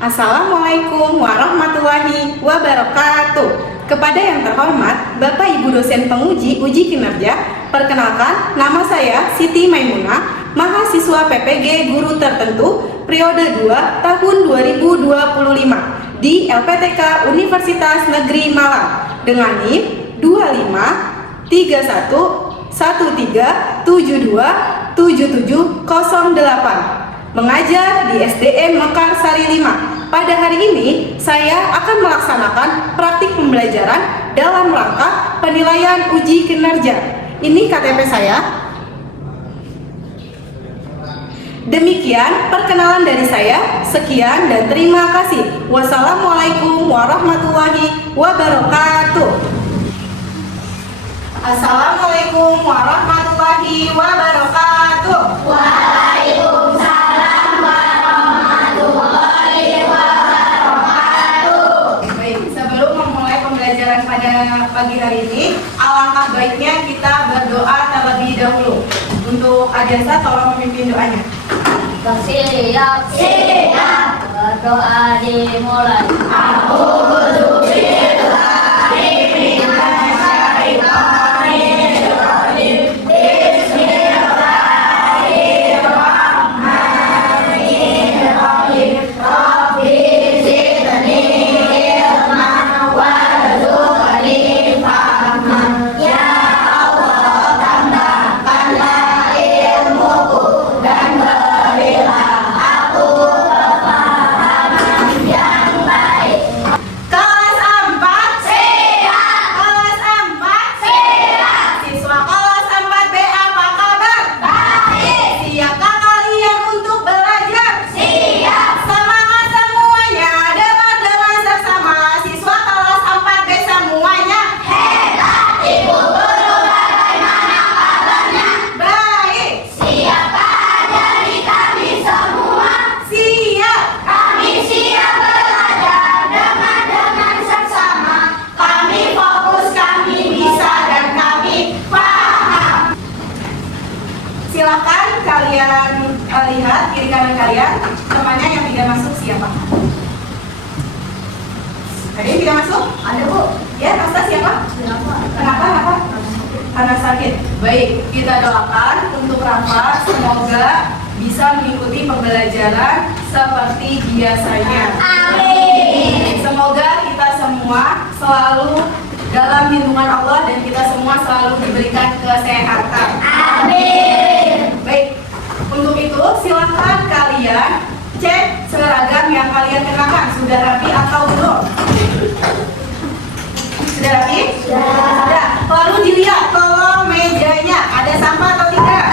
Assalamualaikum warahmatullahi wabarakatuh. Kepada yang terhormat Bapak Ibu dosen penguji uji kinerja, perkenalkan nama saya Siti Maimunah, mahasiswa PPG Guru Tertentu periode 2 tahun 2025 di LPTK Universitas Negeri Malang dengan NIM 2513727708, mengajar di SDN Mekarsari 5. Pada hari ini, saya akan melaksanakan praktik pembelajaran dalam rangka penilaian uji kinerja. Ini KTP saya. Demikian perkenalan dari saya. Sekian dan terima kasih. Wassalamualaikum warahmatullahi wabarakatuh. Assalamualaikum warahmatullahi wabarakatuh. Waalaikumsalam warahmatullahi wabarakatuh. Baik, sebelum memulai pembelajaran pada pagi hari ini, alangkah baiknya kita berdoa terlebih dahulu. Untuk Adiansa, tolong memimpin doanya. Siap. Berdoa dimulai. Silakan kalian lihat kiri kanan kalian, temannya yang tidak masuk siapa? Ada yang tidak masuk? Ada, Bu. Ya, Nasta siapa? Kenapa? Karena sakit. Baik, kita doakan untuk Rafa semoga bisa mengikuti pembelajaran seperti biasanya. Amin. Semoga kita semua selalu dalam lindungan Allah dan kita semua selalu diberikan kesehatan. Amin. Baik, untuk itu silakan kalian cek seragam yang kalian kenakan sudah rapi atau belum? Sudah rapi? Sudah. Lalu dilihat kolom mejanya ada sampah atau tidak?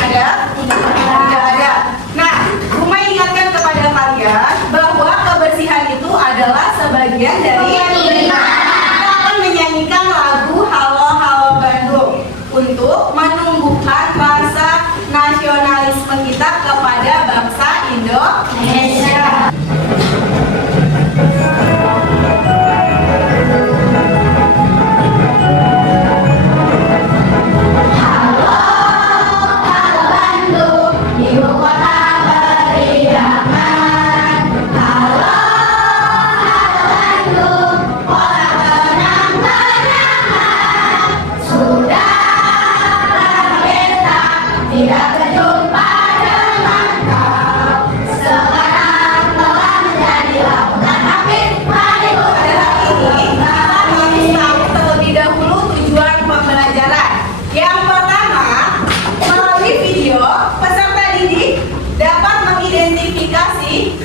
Ada? Tidak ada. Nah, Rumah ingatkan kepada kalian bahwa kebersihan itu adalah sebagian dari kita akan menyanyikan lagu Halo Halo Bandung untuk menumbuhkan rasa nasionalisme kita kepada bangsa Indonesia. Tidak berjumpa dengan kau. Sekarang telah menjadi lautan api. Mari Pada hari ini kita harus tahu terlebih dahulu tujuan pembelajaran. Yang pertama, melalui video peserta didik dapat mengidentifikasi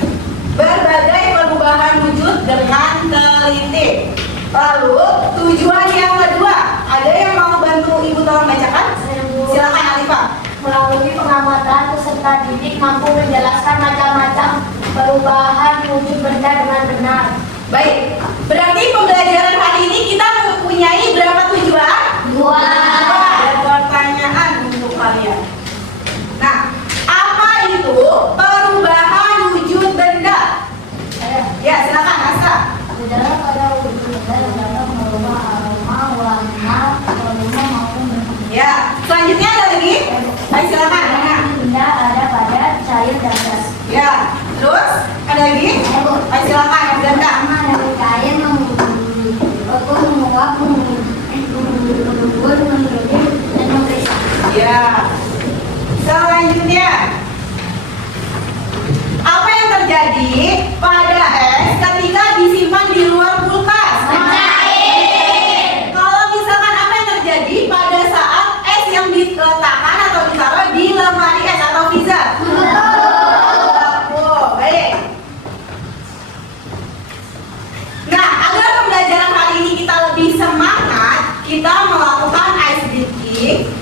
berbagai perubahan wujud dengan teliti. Lalu tujuan yang kedua, ada yang mau bantu Ibu tolong bacakan? Silakan Alifah. melalui pengamatan peserta didik mampu menjelaskan macam-macam perubahan wujud benda dengan benar. Baik, berarti pembelajaran hari ini kita mempunyai berapa tujuan? 2. Ada pertanyaan untuk kalian. Nah, apa itu perubahan wujud benda? Ya, silakan Asa. Adalah pada wujud benda yang dapat merubah aroma, warna, volume maupun bentuk. Ya, selanjutnya ada lagi? Ayo silakan. Benda ada pada cair dan gas. Selanjutnya, apa yang terjadi pada es ketika disimpan di luar kulkas? Mencair. Kalau misalkan apa yang terjadi pada saat es yang diletakkan atau ditaruh di lemari es atau freezer? Oh, baik. Nah, agar pembelajaran kali ini kita lebih semangat, kita melakukan ice breaking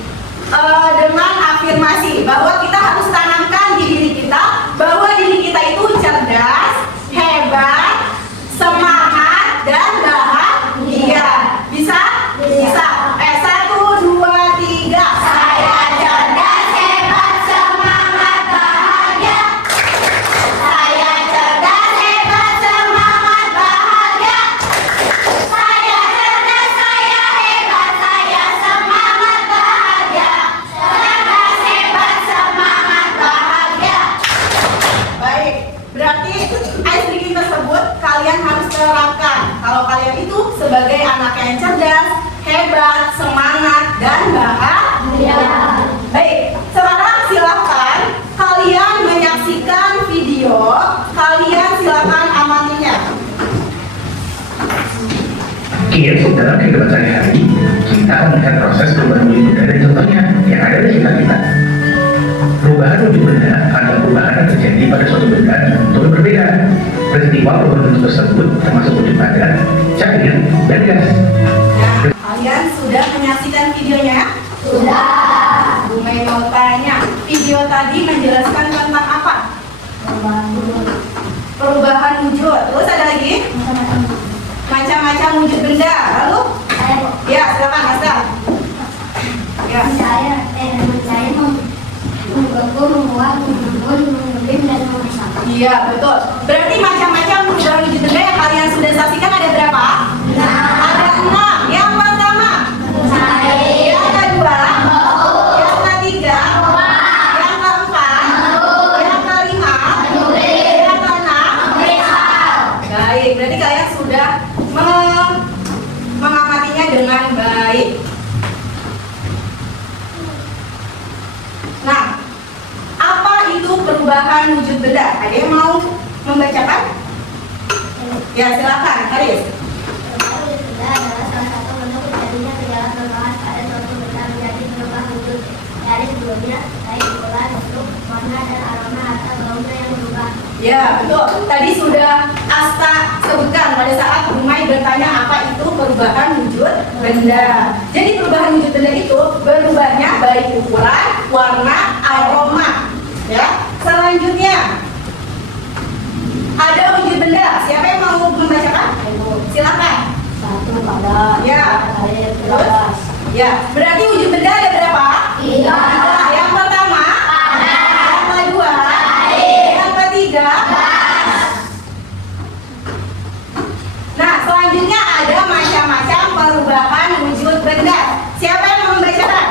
dengan afirmasi bahwa kita harus tanamkan di diri kita bahwa diri kita itu cerdas, hebat, semangat, dan bahagia. Bisa? Bisa. 1, 2, 3. Saya cerdas, hebat, semangat, bahagia. Saya cerdas, hebat, semangat, bahagia. Saya cerdas, saya hebat, saya semangat, bahagia. Cerdas, hebat, semangat, bahagia. Baik, berarti ice breaking tersebut kalian harus terapkan kalau kalian itu sebagai anak yang cerdas, hebat, semangat, dan bahagia. Baik, sekarang silakan kalian menyaksikan video, kalian silakan amatinya. Iya, dalam kehidupan sehari-hari, kita melihat proses perubahan wujud benda dari contohnya yang ada di sekitar kita. Perubahan wujud benda adalah perubahan yang terjadi pada suatu benda dengan bentuk yang berbeda. Peristiwa perubahan bentuk tersebut termasuk wujud padat, cair, dan gas. Nah, kalian sudah menyaksikan videonya? Sudah. Bu Mei mau tanya, video tadi menjelaskan tentang apa? Perubahan wujud. Terus ada lagi? Macam-macam wujud benda. Lalu? Ya, silakan Mas Dam. Ya. Mengganggu, membuat, mengganggu, mengembim, dan memasak. Iya, betul. Berarti macam-macam perubahan wujud benda yang kalian sudah saksikan ada berapa? Ada 6. Yang pertama, yang kedua, yang ketiga, yang keempat, yang kelima, yang keenam. Baik, berarti kalian sudah mengamatinya dengan baik. Nah, apa itu perubahan wujud benda? Ada yang mau membacakan? Ya, silakan, Haris. Perubahan wujud benda adalah salah satu bentuk terjadinya gejala perubahan pada suatu benda menjadi berubah wujud dari sebelumnya, baik ukuran, bentuk, warna, dan aroma atau baunya yang berubah. Ya, betul. Tadi sudah Asta sebutkan pada saat Rumai bertanya apa itu perubahan wujud benda. Jadi perubahan wujud benda itu berubahnya baik ukuran, warna, aroma. Ya. Selanjutnya ada wujud benda. Siapa yang mau membacakan? Silakan. Satu pada Ya. Terus? Ya. Berarti wujud benda ada berapa? 3. Yang pertama, yang kedua, yang ketiga. Nah, selanjutnya ada macam-macam perubahan wujud benda. Siapa yang mau membacakan?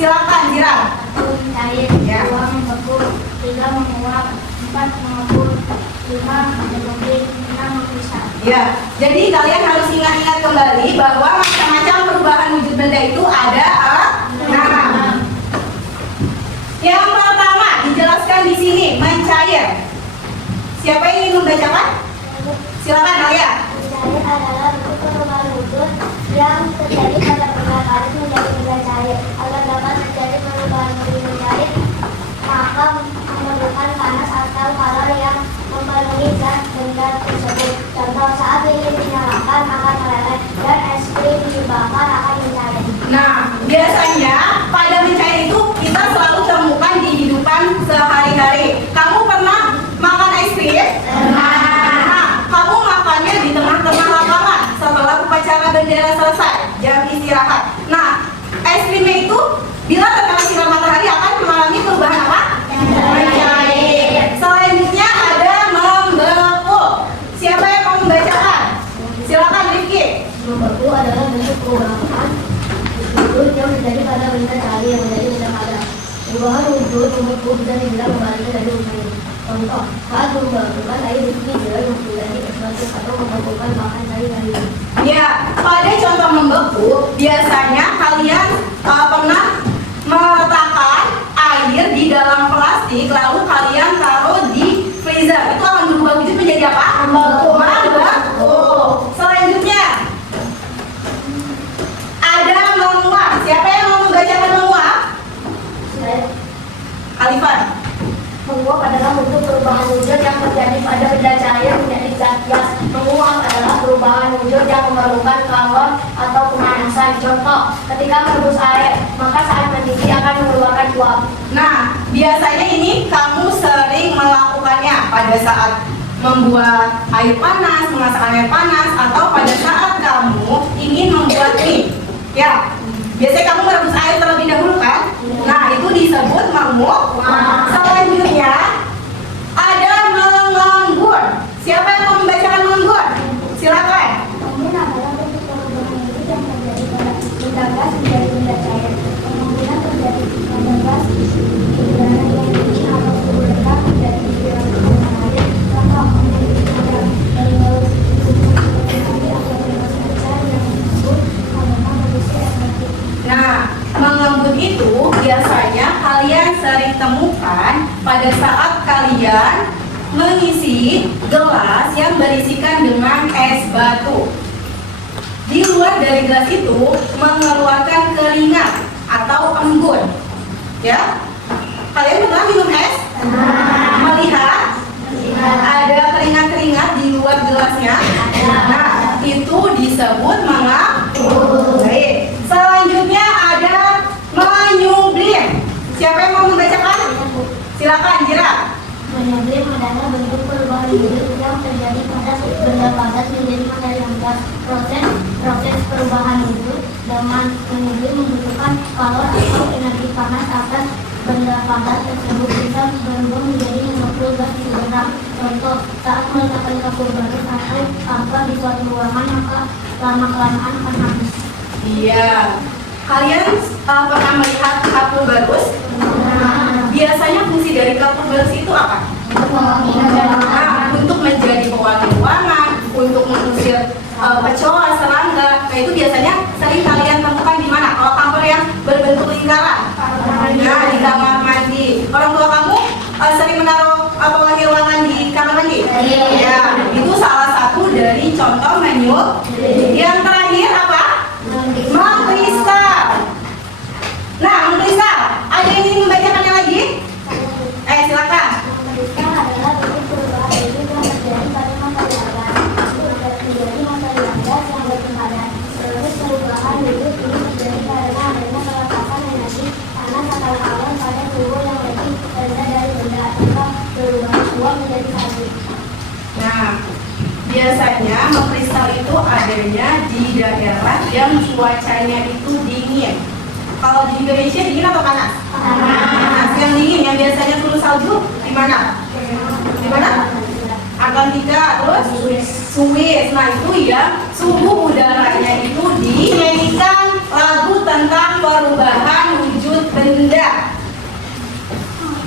Silakan, Jiram. 1 cair, Ya. 2 membeku, 3 menguap, 4 mengepul, 5 mengembim, 6 menghisap. Ya, jadi kalian harus ingat-ingat kembali bahwa macam-macam perubahan wujud benda itu ada 6. Yang pertama dijelaskan di sini mencair. Siapa yang ingin membacakan? Silakan kalian. Mencair adalah bentuk perubahan wujud yang terjadi pada benda padat menjadi benda cair. Agar dapat terjadi perubahan wujud mencair, maka memerlukan panas atau kalor yang memenuhi gas benda tersebut. Contoh, saat lilin dinyalakan akan meleleh dan es krim dibakar akan mencair. Nah, biasanya pada mencair itu kita selalu temukan di kehidupan sehari-hari. Kamu pernah makan es krim? Nah, kamu makannya di tengah-tengah lapangan setelah upacara bendera selesai, jam istirahat. Nah, es krimnya itu bila terkena sinar matahari akan mengalami perubahan apa? Mencair. Selanjutnya ada membeku. Siapa yang mau membacakan? Silakan Rifki. Membeku adalah bentuk perubahan wujud yang terjadi pada benda cair yang menjadi benda padat. Perubahan wujud membeku bisa dibilang membaliknya dari wujud. Contoh, saat membekukan air di gelas menjadi es batu atau membekukan makan dari. Ya, pada contoh membeku, biasanya kalian pernah meletakkan air di dalam plastik Menguap adalah bentuk perubahan wujud yang terjadi pada benda cair menjadi zat gas. Menguap adalah perubahan wujud yang memerlukan kalor atau pemanasan. Contoh, ketika merebus air, maka saat mendidih akan mengeluarkan uap. Nah, biasanya ini kamu sering melakukannya pada saat membuat air panas, memasak air panas, atau pada saat kamu ingin membuat mie. Ya, biasanya kamu merebus air terlebih dahulu kan? Nah, itu disebut menguap. Selanjutnya ada menganggur. Siapa yang mau membacakan menganggur? Silakan. Mengembun adalah bentuk perubahan wujud yang terjadi pada benda gas menjadi benda cair. Pengembunan terjadi pada gas di udara yang dingin atau suhu rendah menjadi butiran air. Contoh, ada dari air atau bebas cair yang mengembun karena kondisi energi. Nah, mengembun itu biasanya kalian sering temukan pada saat kalian mengisi gelas yang berisikan dengan es batu. Di luar dari gelas itu mengeluarkan keringat atau embun. Ya, kalian pernah minum es? Melihat ada keringat-keringat di luar gelasnya. Nah, itu disebut mengembun. Baik. Selanjutnya ada menyublim. Siapa yang mau membacakan? Silakan, Jira. Menyublim adalah bentuk perubahan wujud yang terjadi pada benda padat menjadi materi yang gas. Proses perubahan wujud dengan menyublim membutuhkan kalor atau energi panas atas benda padat tersebut bisa berubah menjadi molekul gas di udara. Contoh, saat meletakkan kapur barus atau sampah di suatu ruangan maka lama-kelamaan akan habis. Iya. Kalian pernah melihat kapur barus? Biasanya fungsi dari kapur barus itu apa? Nah, untuk menjadi pewangi ruangan, untuk mengusir kecoa, serangga. Nah, itu biasanya sering kalian temukan di mana? Kalau kapur yang berbentuk lingkaran. Nah, di kamar mandi. Orang tua kamu sering menaruh pewangi ruangan di kamar mandi? Ya, itu salah satu dari contoh menu. Yang terakhir apa? Mengkristal. Nah, mengkristal. Ada yang ingin membacakannya lagi? Silakan. Mengkristal adalah bentuk perubahan wujud yang terjadi pada materi gas. Menjadi materi gas yang bertebaran. Proses perubahan wujud ini terjadi karena adanya peletakan energi panas atau kalor pada suhu yang lebih rendah dari benda atau perubahan uap menjadi salju. Nah, biasanya mengkristal itu adanya di daerah yang cuacanya itu dingin. Kalau di Indonesia dingin atau panas? Panas. Yang dingin yang biasanya turun salju di mana? Di mana? Antartika, terus Swiss. Nah, itu ya suhu udaranya itu dinyanyikan lagu tentang perubahan wujud benda.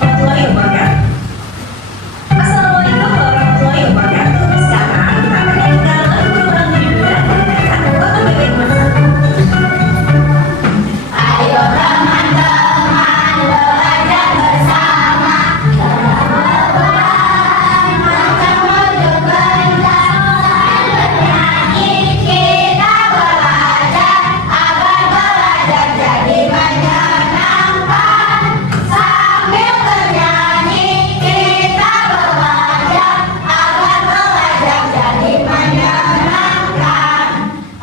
Assalamualaikum warahmatullahi wabarakatuh. Sekarang kita akan menyanyikan lagu perubahan wujud benda dengan kata bagaimana? Ayo teman-teman belajar bersama dalam perubahan macam wujud benda. Sambil bernyanyi kita belajar agar belajar jadi menyenangkan. Sambil bernyanyi kita belajar agar belajar jadi menyenangkan.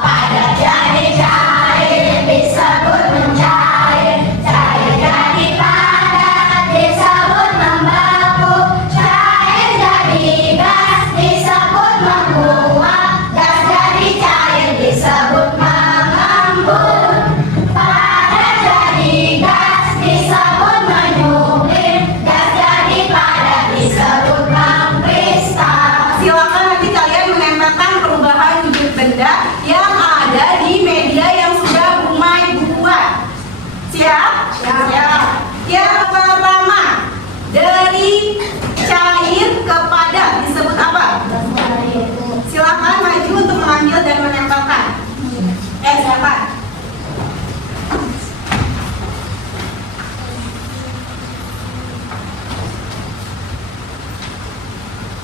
Padat jadi cair disebut mencair, cair jadi padat disebut membeku, cair jadi gas disebut menguap, gas jadi cair disebut mengembun, padat jadi gas disebut menyublim, gas jadi padat disebut mengkristal. Silakan nanti kalian menempelkan perubahan wujud benda yang ada di media yang sudah Umay buat. Siap? Siap. Yang pertama, dari cair ke padat disebut apa? Silakan maju untuk mengambil dan menempelkan. Silakan.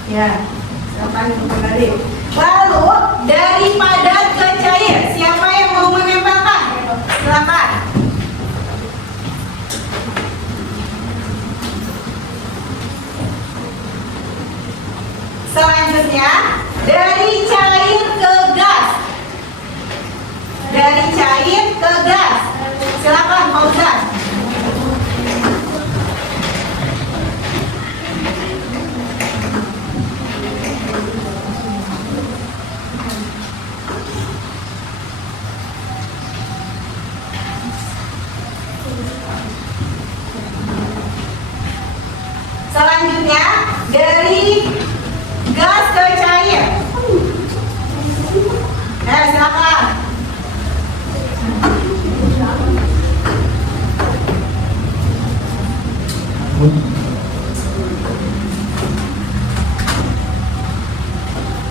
Ya, silakan untuk kembali. Lalu dari padat ke cair, siapa yang mau menempelkan? Silakan. Dari cair ke gas. Dari cair ke gas. Silakan Fauzan. Selanjutnya dari gas ke cair. Silakan.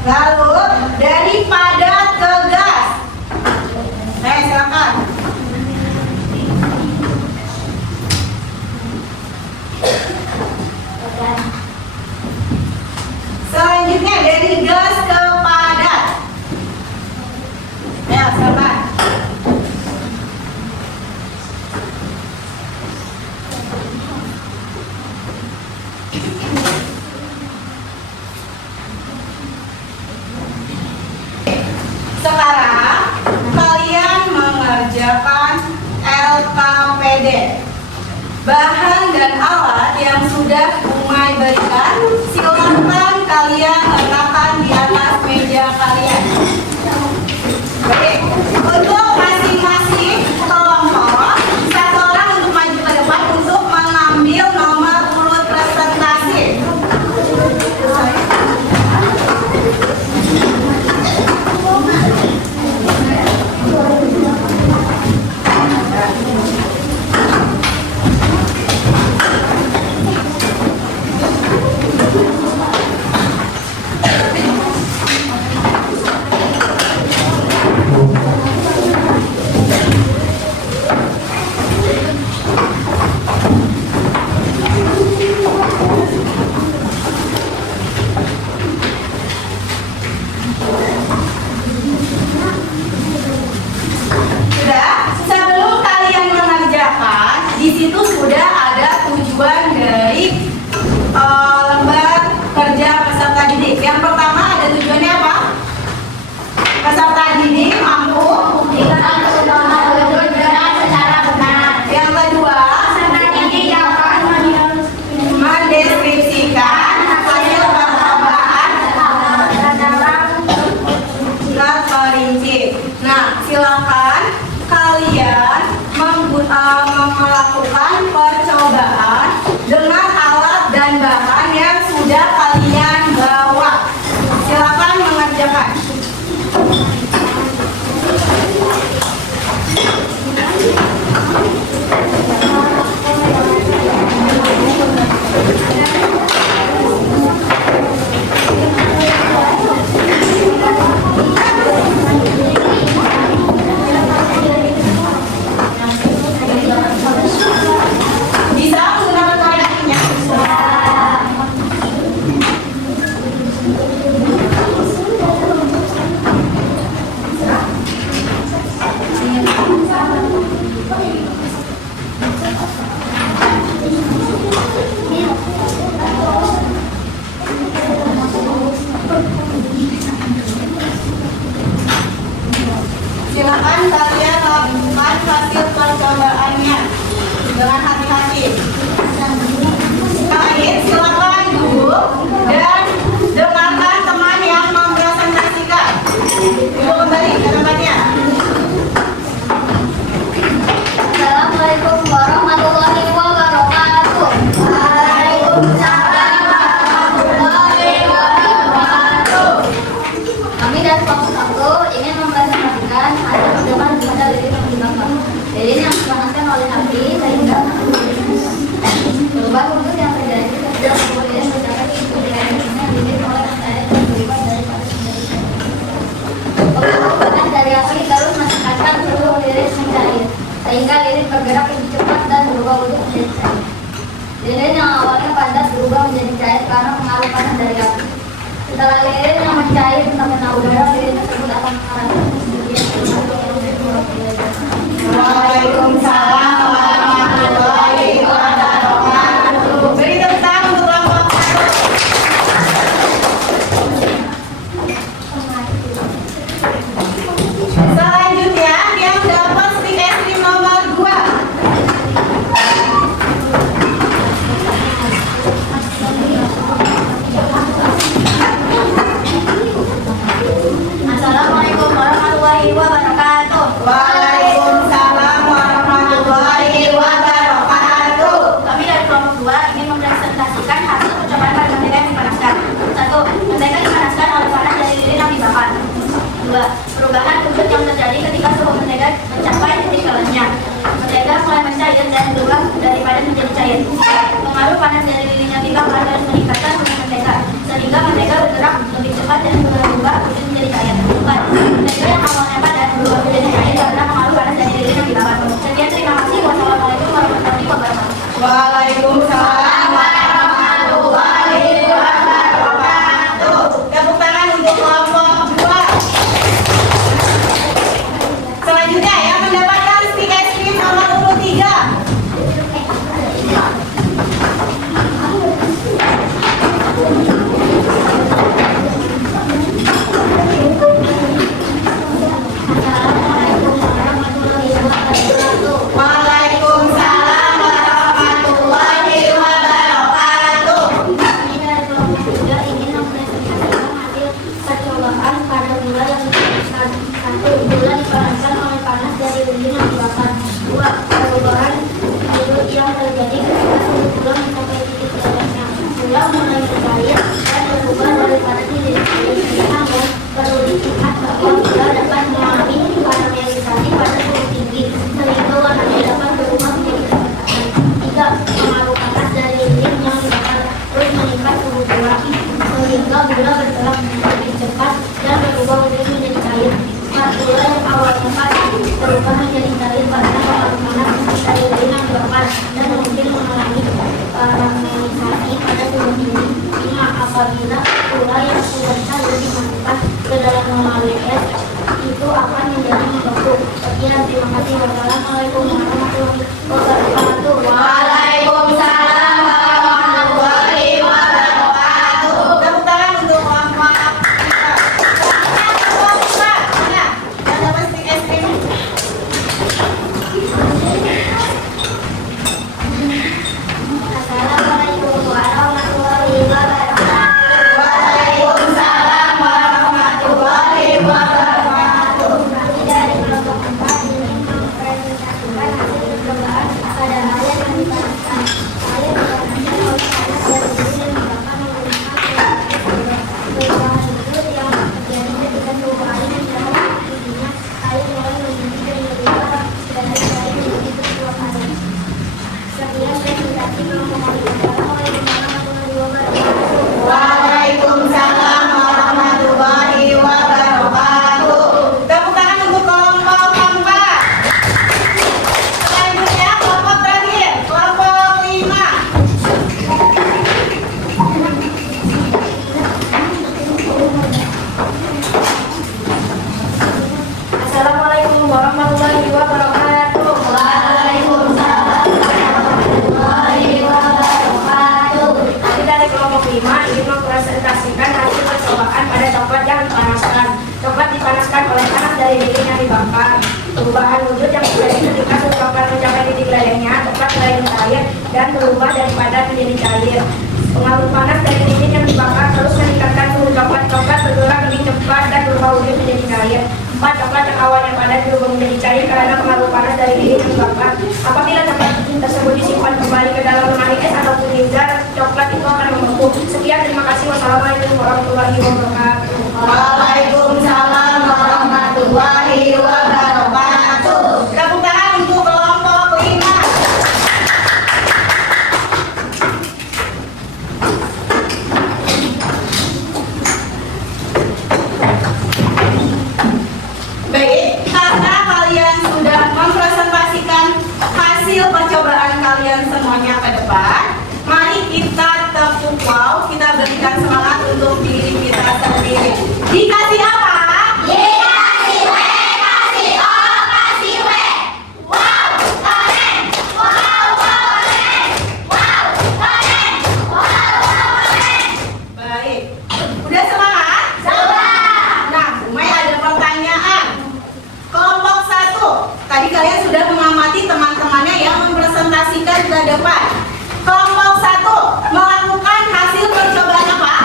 Lalu dari padat ke gas. Silakan. Selanjutnya dari gas ke padat. Silakan. Sekarang kalian mengerjakan LKPD. Bahan dan alat yang sudah Umay berikan, silakan kalian letakkan di atas meja kalian. Baik, untuk masing-masing kelompok, satu orang untuk maju ke depan untuk mengambil nomor urut presentasi. Sudah, sebelum kalian mengerjakan, di situ sudah ada tujuan dari lembar kerja peserta didik. Yang pertama ada tujuannya apa? Peserta didik mampu membuktikan kebenaran secara benar. Yang kedua, peserta didik dapat mendeskripsikan hasil percobaan dalam terperinci. Nah, silakan kalian melakukan percobaan dengan alat dan bahan yang sudah kalian bawa. Silakan mengerjakan. Bisa menggunakan kameranya? Silakan kalian lakukan hasil percobaannya dengan hati-hati. Kalian silakan duduk dan dengarkan teman yang mempresentasikan. Ibu kembali ke tempatnya. Assalamualaikum warahmatullahi wabarakatuh. Waalaikumsalam warahmatullahi wabarakatuh. Kami dari kelompok 1 ingin mempresentasikan hasil percobaan kepada lilin yang dibakar. Lilin yang dipanaskan oleh api sehingga perubahan wujud yang terjadi ketika kemudian mencapai itu dikarenakan lilin oleh cahaya yang berubah daripada sendiri. Perubahan dari api terus meningkatkan seluruh lilin mencair sehingga lilin bergerak lebih cepat dan berubah wujud menjadi cair. Lilin yang awalnya padat berubah menjadi cair karena pengaruh panas dari api. Setelah lilin yang mencair terkena udara, lilin tersebut akan mengarahkan kemudian Waalaikumsalam warahmatullahi wabarakatuh. Beri tepuk tangan untuk kelompok 1. cair. Pengaruh panas dari lilin yang dibakar dan meningkatkan suhu mentega, sehingga mentega bergerak lebih cepat dan berubah wujud menjadi cair. 4. Mentega yang awalnya padat berubah menjadi cair karena pengaruh panas dari lilin yang dibakar. Sekian, terima kasih. Wassalamualaikum warahmatullahi wabarakatuh. Waalaikumsalam warahmatullahi wabarakatuh. Tepuk tangan untuk kelompok 2. Selanjutnya yang mendapatkan stick es krim nomor urut 3. Waalaikumsalam warahmatullahi wabarakatuh. Kami dari kelompok 3 ingin mempresentasikan hasil percobaan pada gula yang dipanaskan. 1. Gula dipanaskan oleh panas dari lilin yang dibakar. 2. Perubahan suhu yang terjadi ketika suhu gula mencapai titik derajatnya. Gula mulai mencair dan berubah dari panas menjadi cair. Namun, perlu diingat bahwa gula dapat mengalami karamelisasi pada suhu tinggi, sehingga warnanya dapat berubah menjadi kecoklatan. 3. Pengaruh panas dari lilin yang dibakar terus meningkat suhu gula, sehingga gula bergerak lebih cepat dan berubah wujud menjadi cair. 4. Gula yang awalnya padat berubah menjadi cair karena pengaruh panas dari lilin yang dibakar dan mungkin mengalami karamelisasi pada suhu tinggi. 5. Apabila gula yang sudah cair dimasukkan ke dalam melalui es, itu akan menjadi membeku. Sekian, terima kasih. Wassalamualaikum warahmatullahi wabarakatuh. Waalaikumsalam warahmatullahi wabarakatuh. Tepuk tangan untuk kelompok 3. Mana? Yang dapat stick es krim? Assalamualaikum warahmatullahi wabarakatuh. Waalaikumsalam warahmatullahi wabarakatuh. Kami dari kelompok 4 ingin mempresentasikan hasil percobaan pada air yang dipanaskan. Air dipanaskan oleh panas dari lilin yang dibakar menggunakan perubahan suhu yang terjadi ketika suhu air mencapai tingginya. Air mulai mendidih dan berubah dari cair menjadi beruap air. Sekian presentasi kelompok 5. Assalamualaikum warahmatullahi wabarakatuh. Waalaikumsalam warahmatullahi wabarakatuh. Tepuk tangan untuk kelompok 4. Selanjutnya kelompok terakhir, kelompok 5. Assalamualaikum warahmatullahi wabarakatuh. Waalaikumsalam warahmatullahi wabarakatuh. Kami dari kelompok 5 ingin mempresentasikan hasil percobaan pada coklat yang dipanaskan. Coklat dipanaskan oleh panas dari lilin yang dibakar. Perubahan wujud yang terjadi ketika suhu coklat mencapai titik layaknya, coklat mulai mencair dan berubah dari padat menjadi cair. Pengaruh panas dari lilin yang dibakar terus meningkatkan suhu coklat. Coklat bergerak lebih cepat dan berubah wujud menjadi cair. 4. Coklat yang awalnya padat berubah menjadi cair karena pengaruh panas dari lilin yang dibakar. Apabila coklat tersebut disimpan kembali ke dalam lemari es atau freezer, coklat itu akan membeku. Sekian, terima kasih. Wassalamualaikum warahmatullahi wabarakatuh. Waalaikumsalam warahmatullahi wabarakatuh. Tepuk tangan untuk kelompok 5. Baik, karena kalian sudah mempresentasikan hasil percobaan kalian semuanya ke depan, mari kita tepuk wow, kita berikan semangat untuk diri kita sendiri. Dikasih apa? Dikasih W, kasih O, kasih W. Wow, keren. Wow, keren. Wow, keren. Wow, keren. Baik, udah semangat? Semangat. Nah, Umay ada pertanyaan. Kelompok 1, tadi kalian sudah mengamati teman-temannya yang mempresentasikan ke depan. Kelompok 1 melakukan hasil percobaan apa?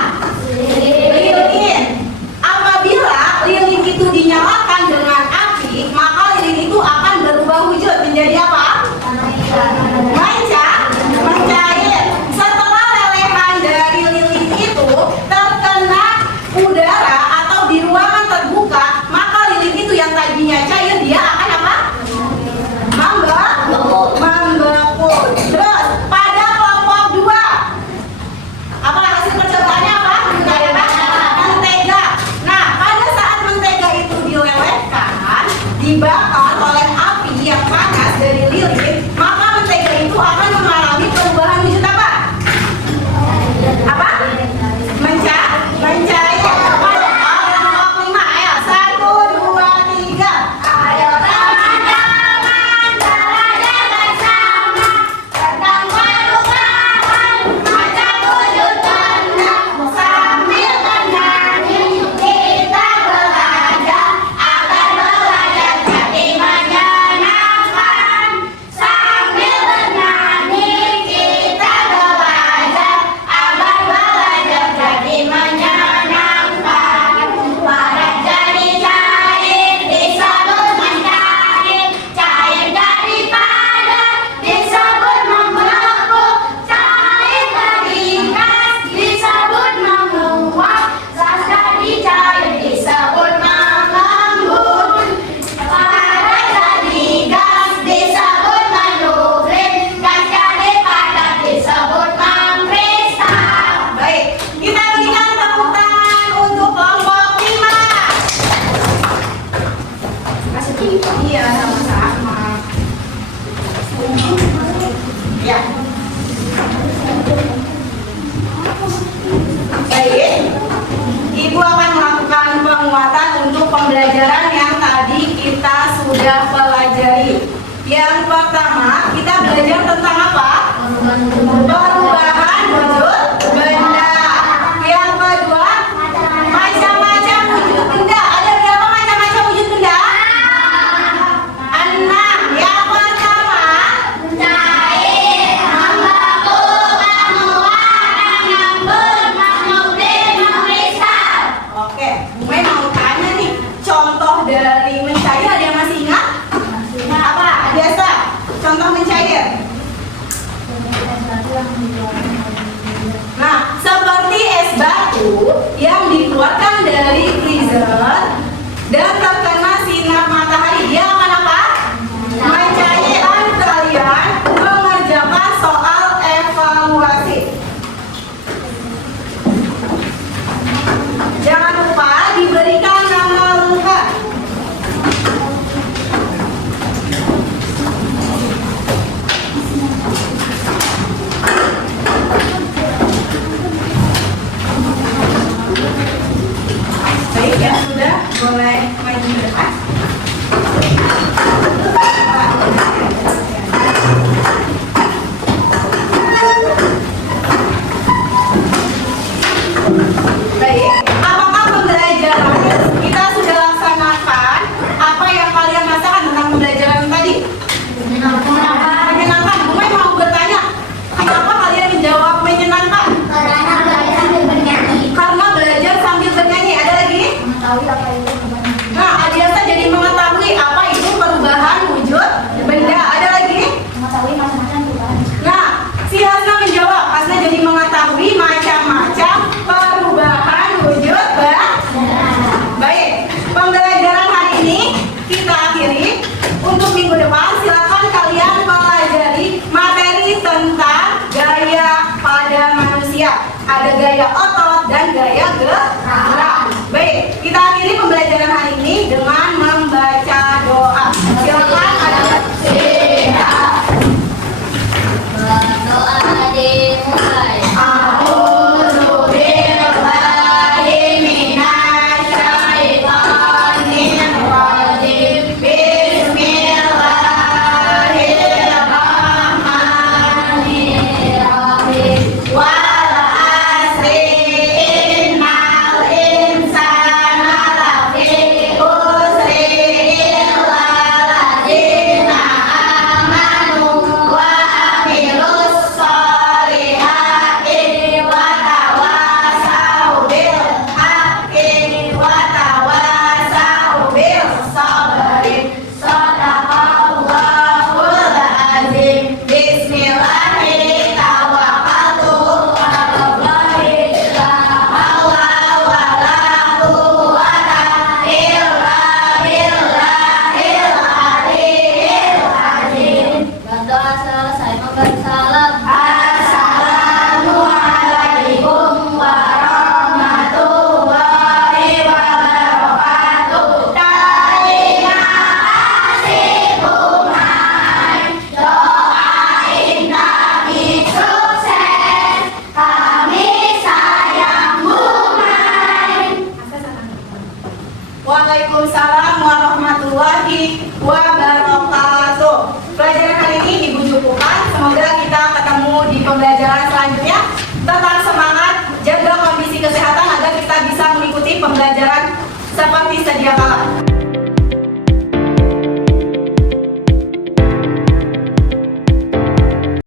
Lilin. Apabila lilin itu dinyalakan dengan api, maka lilin itu akan berubah wujud menjadi apa? Mencair. Setelah lelehan dari lilin itu terkena udara atau di ruangan terbuka, maka lilin itu yang tadinya cair dia akan apa? Membeku. Terus pada berbahaya pada manusia. Ada gaya otot dan gaya gerak. Baik, kita akhiri pembelajaran hari ini dengan membaca doa. Silakan ada Berdoa dimulai. Berdoa selesai membaca